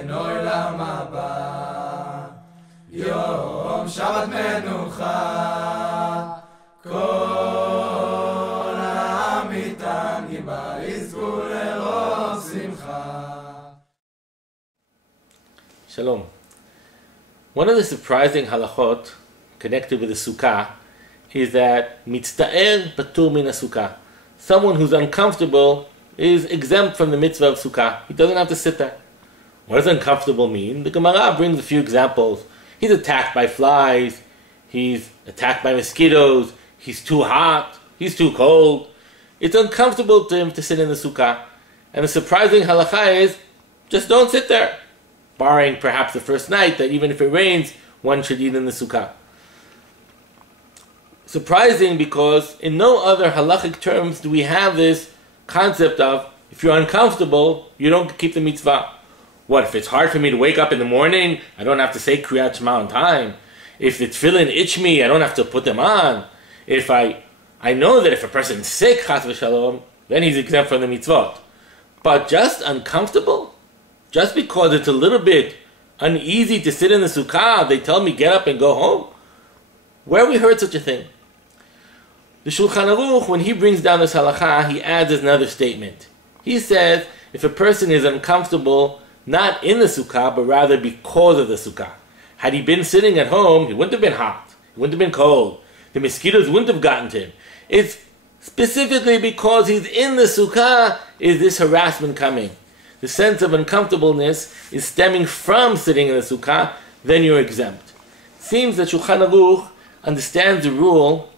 אין עולם הבא, יום שבת מנוחה, כל העם איתן גיבה יזכו לרוב שמחה. Shalom. One of the surprising halachot connected with the sukkah is that mitzta'er patur min sukkah. Someone who's uncomfortable is exempt from the mitzvah of sukkah. He doesn't have to sit there. What does uncomfortable mean? The Gemara brings a few examples. He's attacked by flies, he's attacked by mosquitoes, he's too hot, he's too cold. It's uncomfortable to him to sit in the sukkah. And the surprising halacha is, just don't sit there. Barring perhaps the first night, that even if it rains, one should eat in the sukkah. Surprising because in no other halachic terms do we have this concept of, if you're uncomfortable, you don't keep the mitzvah. What, if it's hard for me to wake up in the morning, I don't have to say Kriyat Shema on time? If the tefillin itch me, I don't have to put them on? If I know that if a person's sick, chas v'shalom, then he's exempt from the mitzvot. But just uncomfortable? Just because it's a little bit uneasy to sit in the sukkah, they tell me get up and go home? Where have we heard such a thing? The Shulchan Aruch, when he brings down this halakha, he adds another statement. He says, if a person is uncomfortable, not in the sukkah, but rather because of the sukkah. Had he been sitting at home, he wouldn't have been hot, he wouldn't have been cold, the mosquitoes wouldn't have gotten to him. It's specifically because he's in the sukkah is this harassment coming. The sense of uncomfortableness is stemming from sitting in the sukkah, then you're exempt. It seems that Shulchan Aruch understands the rule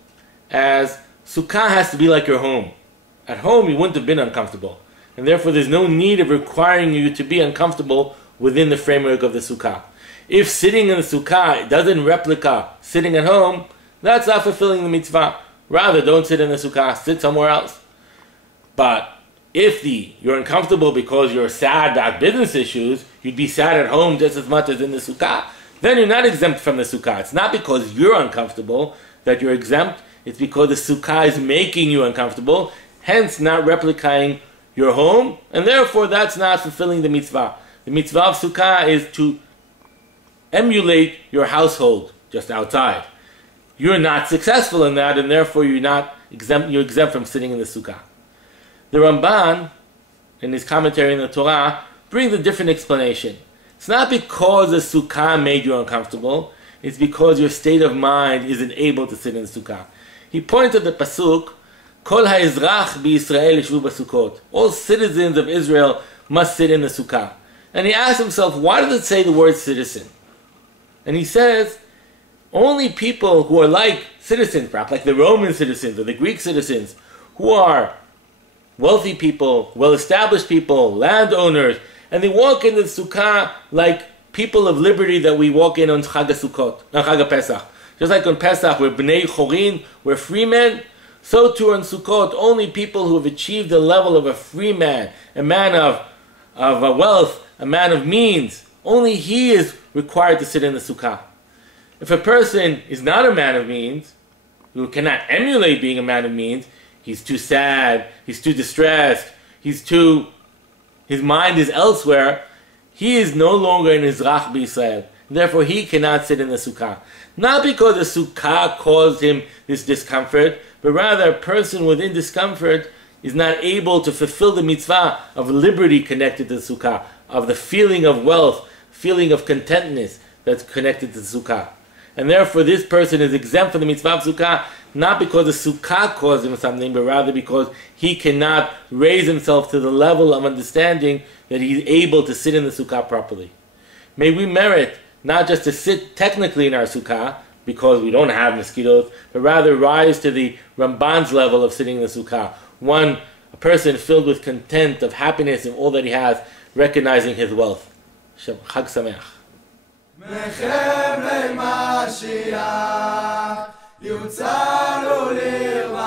as sukkah has to be like your home. At home you wouldn't have been uncomfortable, and therefore there's no need of requiring you to be uncomfortable within the framework of the sukkah. If sitting in the sukkah doesn't replica sitting at home, that's not fulfilling the mitzvah. Rather, don't sit in the sukkah, sit somewhere else. But if you're uncomfortable because you're sad about business issues, you'd be sad at home just as much as in the sukkah, then you're not exempt from the sukkah. It's not because you're uncomfortable that you're exempt, it's because the sukkah is making you uncomfortable, hence not replicating your home, and therefore that's not fulfilling the mitzvah. The mitzvah of sukkah is to emulate your household just outside. You're not successful in that, and therefore you're exempt from sitting in the sukkah. The Ramban, in his commentary on the Torah, brings a different explanation. It's not because the sukkah made you uncomfortable, it's because your state of mind isn't able to sit in the sukkah. He points at the pasuk, Kol ha'ezrach b'Yisrael yishvu b'Sukkot. All citizens of Israel must sit in the sukkah. And he asks himself, why does it say the word citizen? And he says, only people who are like citizens, perhaps like the Roman citizens or the Greek citizens, who are wealthy people, well-established people, landowners, and they walk in the sukkah like people of liberty that we walk in on Chag Sukkot, on Chag Pesach. Just like on Pesach, we're Bnei Chorin, we're free men, so too on Sukkot, only people who have achieved the level of a free man, a man of wealth, a man of means, only he is required to sit in the sukkah. If a person is not a man of means, who cannot emulate being a man of means, he's too sad, he's too distressed, his mind is elsewhere, he is no longer an Ezrach b'Yisrael. Therefore he cannot sit in the sukkah. Not because the sukkah caused him this discomfort, but rather a person within discomfort is not able to fulfill the mitzvah of liberty connected to the sukkah, of the feeling of wealth, feeling of contentness that's connected to the sukkah. And therefore this person is exempt from the mitzvah of sukkah, not because the sukkah caused him something, but rather because he cannot raise himself to the level of understanding that he's able to sit in the sukkah properly. May we merit not just to sit technically in our sukkah, because we don't have mosquitoes, but rather rise to the Ramban's level of sitting in the sukkah. A person filled with content, of happiness in all that he has, recognizing his wealth. Chag Sameach. מחבלי משיח יוצאנו לרווחה